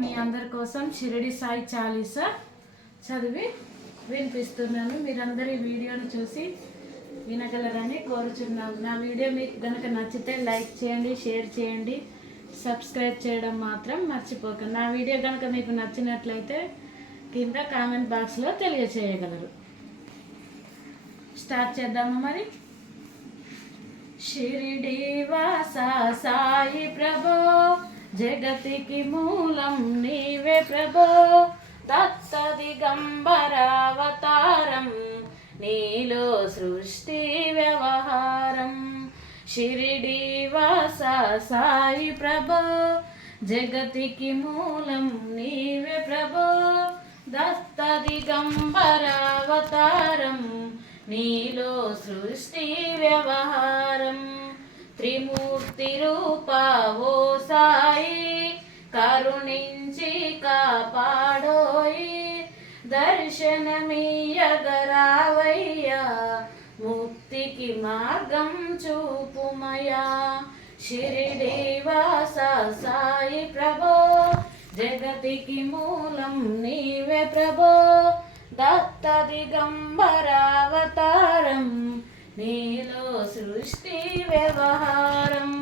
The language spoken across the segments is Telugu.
మీ అందరి కోసం షిరిడి సాయి చాలీసా చదివి వినిపిస్తున్నాను. మీరందరూ ఈ వీడియోని చూసి వినగలరని కోరుచున్నాను. నా వీడియో మీకు కనుక నచ్చితే లైక్ చేయండి, షేర్ చేయండి, సబ్స్క్రైబ్ చేయడం మాత్రం మర్చిపోకండి. నా వీడియో కనుక మీకు నచ్చినట్లయితే కింద కామెంట్ బాక్స్లో తెలియచేయగలరు. స్టార్ట్ చేద్దామా మరి. షిరిడి వాస సాయి ప్రభో, జగతికి మూలం నీవే ప్రభో, దత్త దిగంబరావతారం, నీలో సృష్టి వ్యవహారం. షిరిడి వాస సాయి ప్రభో, జగతికి మూలం నీవే ప్రభో, దత్త దిగంబరావతారం, నీలో సృష్టి వ్యవహారం. త్రిమూర్తి రూపవో సాయి, కరుణించి కాపాడోయి, దర్శనమీయగరావయ్యా, ముక్తికి మార్గం చూపుమయా. షిరిడి వాస సాయి ప్రభో, జగతికి మూలం నీవే ప్రభో, దత్త దిగంబరావతారం, నీలో సృష్టి వ్యవహారం.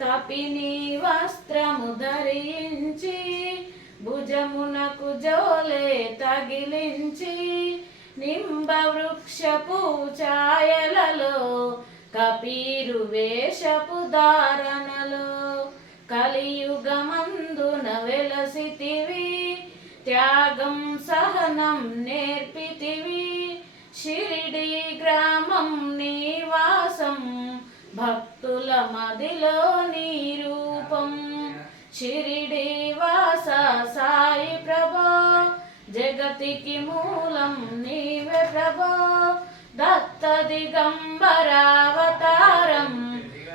కపిని వస్త్రము ధరించి, భుజమునకు జోలే తగిలించి, నింబ వృక్షపు ఛాయలలో, కపీరు వేషపు ధారణలో, కలియుగమందున వెలసితివి, త్యాగం సహనం నేర్పితివి. షిరిడి గ్రామం నివాసం, భక్తుల మదిలో నీ రూపం. షిరిడి వాస సాయి ప్రభో, జగతికి మూలం నీవే ప్రభో, దత్త దిగంబరావతారం,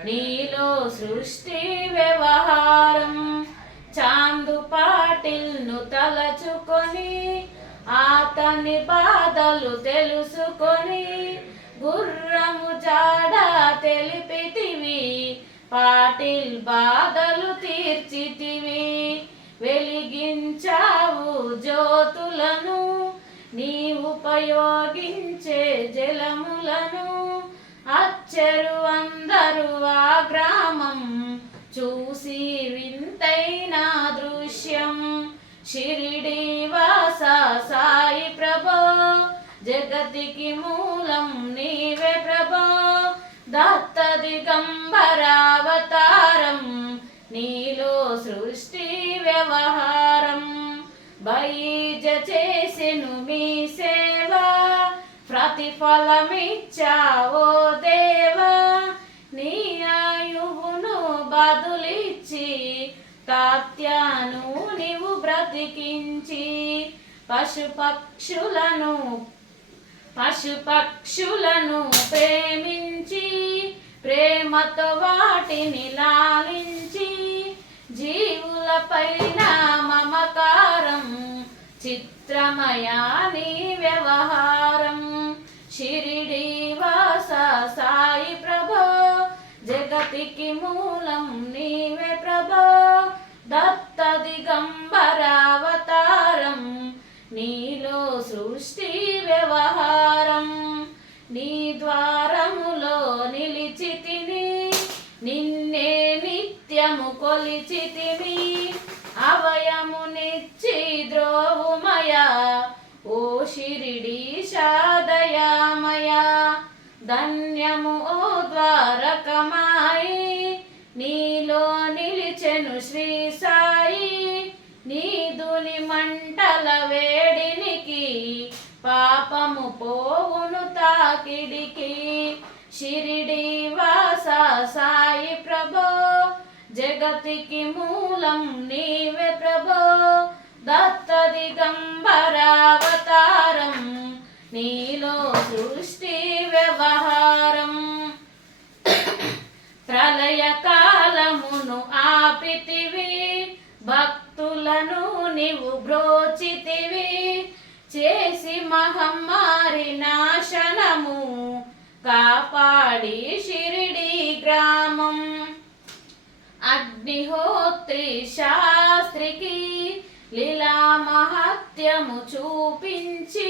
నీలో సృష్టి వ్యవహారం. చాందు పాటిల్ను తలచుకొని, అతని బాధలు తెలుసుకొని, గుర్రము జాడ తెలిపితివి, పాటిల్ బాధలు తీర్చితివి. వెలిగించావు జ్యోతులను, నీ ఉపయోగించే జలములను, అచ్చరు అందరూ ఆ గ్రామం, చూసి వింతైన దృశ్యం. షిరిడి వాస సాయి ప్రభో, జగతికి మూలం నీవే ప్రభో, దత్త దిగంబరావతారం, నీలో సృష్టి వ్యవహారం. బైజ చేసెను మీ సేవ, ప్రతిఫలమిచ్చావో దేవా, నీ ఆయువును బదులిచ్చి, తాత్యాను నీవు బ్రతికించి. పశుపక్షులను ప్రేమించి, ప్రేమతో వాటిని లాలించి, జీవులపైన మమకారం, చిత్రమయా నీ వ్యవహారం. షిరిడి వాస సాయి ప్రభో, జగతికి మూలం నీవే ప్రభో, దత్త దిగంబరావతారం, నీలో సృష్టి వ్యవహారం. నీ ద్వారములో నిలిచితిని, నిన్నే నిత్యము కొలిచితిని, అభయమునిచ్చి ద్రోవుమయా, ఓ షిరిడీశా దయామయా. ధన్యము ఓ ద్వారకమాయి, నీలో నిలిచెను శ్రీ సాయి, నీదుని మంటల వేడినికి, పాపము పోవును తాకిడికి. షిరిడి వాస సాయి ప్రభో, జగతికి మూలం నీవే ప్రభో, దత్త దిగంబరావతారం, నీలో సృష్టి వ్యవహారం. ప్రళయ కాలమును ఆపితివి, భక్తులను నీవు బ్రోచితివి, చేసి మహమ్మారి నాశనము, కాపాడి షిరిడి గ్రామం. అగ్నిహోత్రి శాస్త్రికి లీలా మహత్యము చూపించి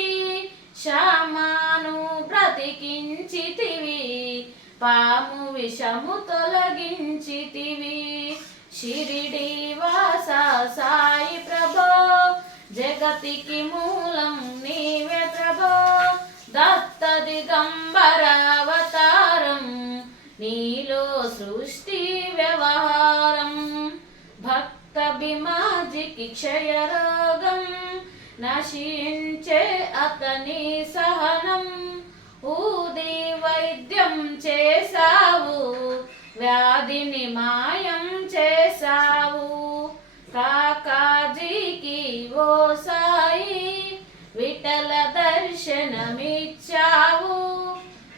శ్యామాను బ్రతికించితివి, పాము విషము తొలగించితివి. షిరిడి వాస సాయి ప్రభో, జగతికి మూలం నీవే ప్రభో. దత్త దిగంబరావతారం, నీలో సృష్టి వ్యవహారం. భక్త బిమాజికి క్షయరోగం, నశించే అతని సహనం. ఊది వైద్యం చేసావు, వ్యాధిని మాయం చేసావు. కాకాజీకి ఓ సాయి, విఠల దర్శనమిచ్చావు.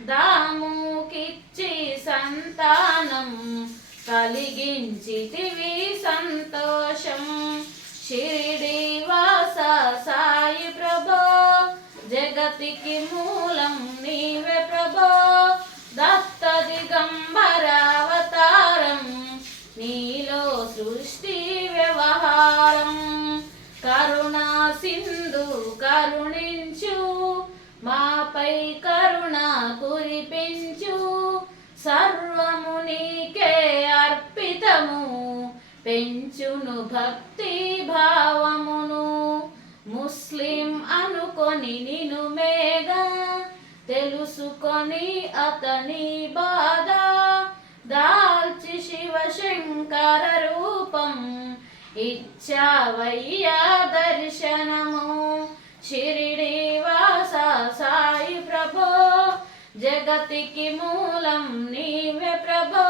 దాముకిచ్చి సంతానం, కలిగించితివి సంతోషం. షిరిడి వాస సాయి ప్రభో, జగతికి మూలం నీవే ప్రభో. దత్త దిగంబరావతారం, నీలో సృష్టి వ్యవహారం. కరుణా సింధు కరుణించు, మాపై కరుణ కురిపించు. సర్వము నీకే అర్పితము, పెంచును భక్తి భావమును. ముస్లిం అనుకొని నిను మేగా, తెలుసుకొని అతని బాధ. దాల్చి శివశంకర రూపం, ఇచ్చావయ్యా దర్శనము. షిరిడి వాస సాయి ప్రభో, జగతికి మూలం నీవే ప్రభో.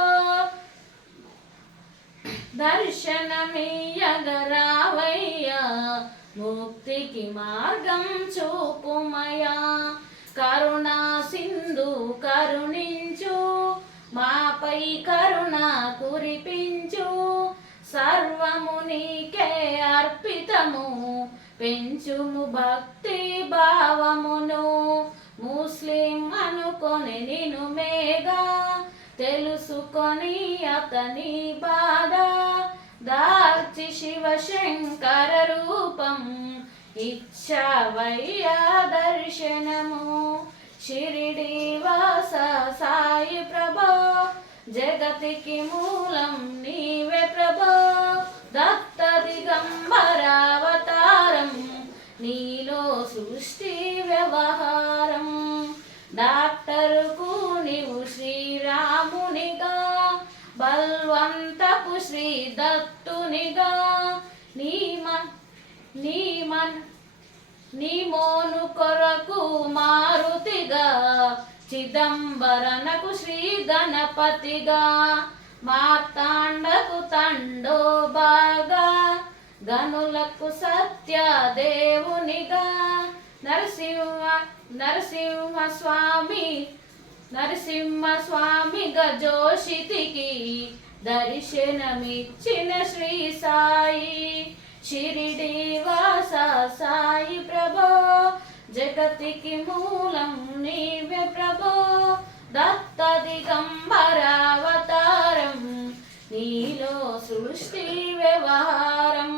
దర్శనమియ్యగరావయ్యా, ముక్తికి మార్గం చూపుమయా. కరుణా సింధు కరుణించు, మాపై కరుణ కురిపించు. సర్వము నీకే అర్పితము, పెంచుము భక్తి భావమును. ముస్లిం అనుకొని నిను మేగా, తెలుసుకొని అతని బాధ. దాల్చి శివశంకర రూపం, ఇచ్చావయ్యా దర్శనము. షిరిడి వాస సాయి ప్రభో, జగతికి మూలం నీవే ప్రభో. దత్త దిగంబరావతారం, నీలో సృష్టి వ్యవహారం. డాక్టరుకు నీవు శ్రీరామునిగా, బల్వంతపు శ్రీ దత్తునిగా. నీ మోను కొరకు మారుతిగా, చిదంబరనకు శ్రీ గణపతిగా. మార్తాండకు తండోబాగా, గనులకు సత్య దేవునిగా. నరసింహస్వామి గజోషితికి, దర్శనమిచ్చిన శ్రీ సాయి. షిరిడి వాస సాయి ప్రభో, జగతికి మూలం నీవే ప్రభో. దత్త దిగంబరావతారం, నీలో సృష్టి వ్యవహారం.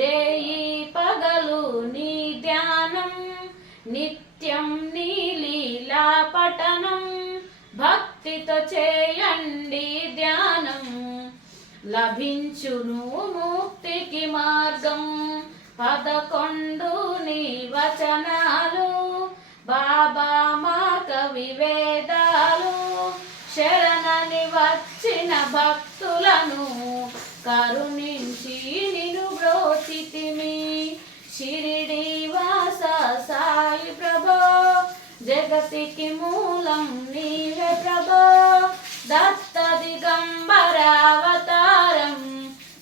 రేయి పగలు నీ ధ్యానం, నిత్యం నీ లీలా పఠనం. భక్తితో చేయండి ధ్యానం, లభించును ముక్తికి మార్గం. 11 నీ వచనాలు, బాబా మా కవి వేదాలు. శరణని వచ్చిన భక్తులను, కరుణించి నిను బ్రోచితిమి. షిరిడి వాస సాయి ప్రభో, జగతికి మూలం నీవే ప్రభో. దత్త దిగంబరావతారం,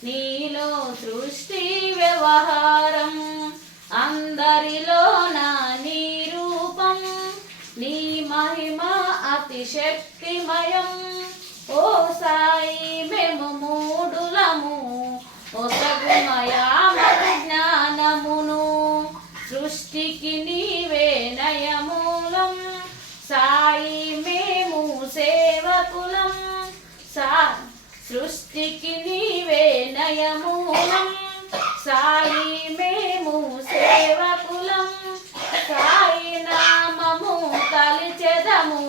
నీలో సృష్టి వ్యవహారం. అందరిలోన నీ రూపం, నీ మహిమ అతిశక్తిమయం. ఓ సాయి మేము మూడులము, ఒసగుమయా మగు జ్ఞానమును. సృష్టికి నీవే నయమూలం, సాయి మేము సేవకులం. సృష్టికి నీవే నయమూలం, సాయి మేము సేవకులం, సాయి నామము కలిచెదము,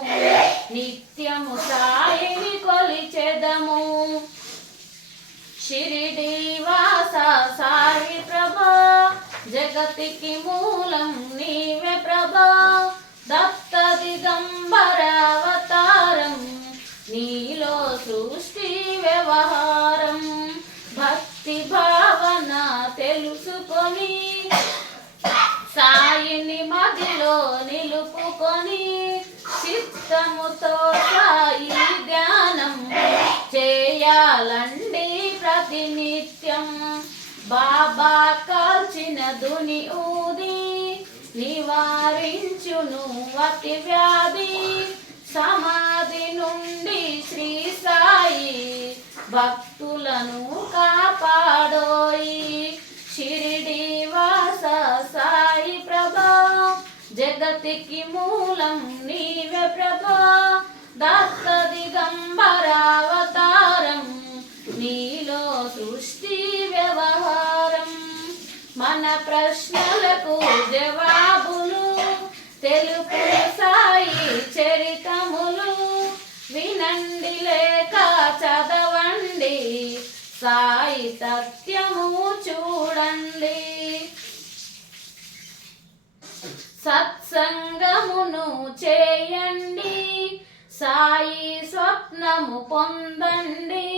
నిత్యము సాయిని కొలిచెదము. షిరిడి వాస సాయి ప్రభా, జగతికి మూలం నీవే ప్రభా, దత్త దిగంబర అవతారం, నీలో సృష్టి వ్యవహారం. భక్తి భావన తెలుసుకొని సాయిని మదిలో నిలుపుకొని, చిత్తముతో సాయి ధ్యానం చేయాలండి ప్రతినిత్యం. బాబా కాల్చిన దుని ఊది నివారించును అతి వ్యాధి, సమాధి నుండి శ్రీ సాయి భక్తులను కాపాడోయి. షిరిడి వాస సాయి ప్రభా, జగతికి మూలం నీవే ప్రభా, దత్త దిగంబర అవతారం, నీలో సృష్టి వ్యవహారం. మన ప్రశ్నలకు జవాబులు తెలుపు సాయి చరితములు, వినండి లేక చదవండి, సాయి సత్యము చూడండి. సత్సంగమును చేయండి, సాయి స్వప్నము పొందండి.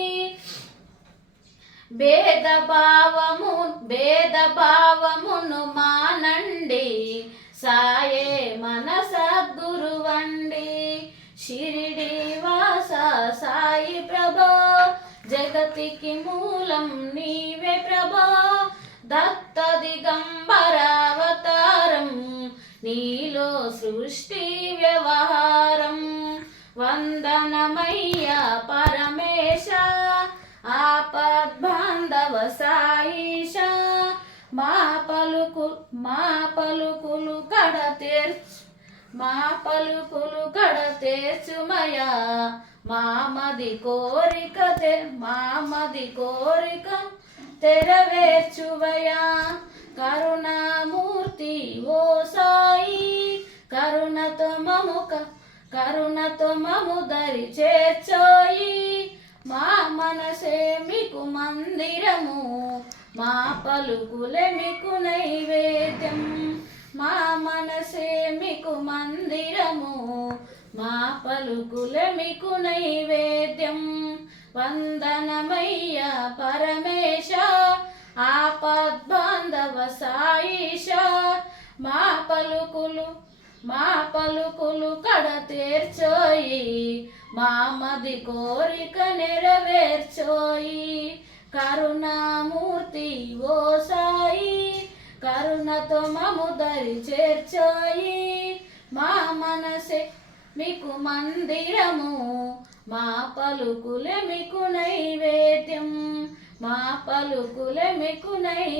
భేదభావమును మానండి, సాయే మన సద్గురువండి. షిరిడి వాస సాయి ప్రభా, జగతికి మూలం నీవే ప్రభా, దత్త దిగంబర అవతారం, నీలో సృష్టి వ్యవహారం. వందనమయ్య పరమేశ, ఆపద్బాంధవ సాయిష, మా పలుకులు కడ తీర్చుమయా, మామది కోరిక తెరవేర్చువయా. కరుణామూర్తి ఓ సాయి, కరుణతో మము దరి చేర్చోయి. మా మనసే మీకు మందిరము, మా పలుకులే మీకు నైవేద్యం. మా మనసే మీకు మందిరము, మా పలుకులే మీకు నైవేద్యం. వందనమయ్య పరమేశ, ఆపద్బాంధవ సాయిష, మా పలుకులు కడ తీర్చోయి, మామది కోరిక నెరవేర్చోయి. కరుణామూర్తి ఓ సాయి, కరుణతో మము దరి చేర్చోయి. మా మనసే మీకు మందిరము, మా పలుకులే మీకు నైవేద్యం, మా పలుకులే మీకు నైవేద్యం.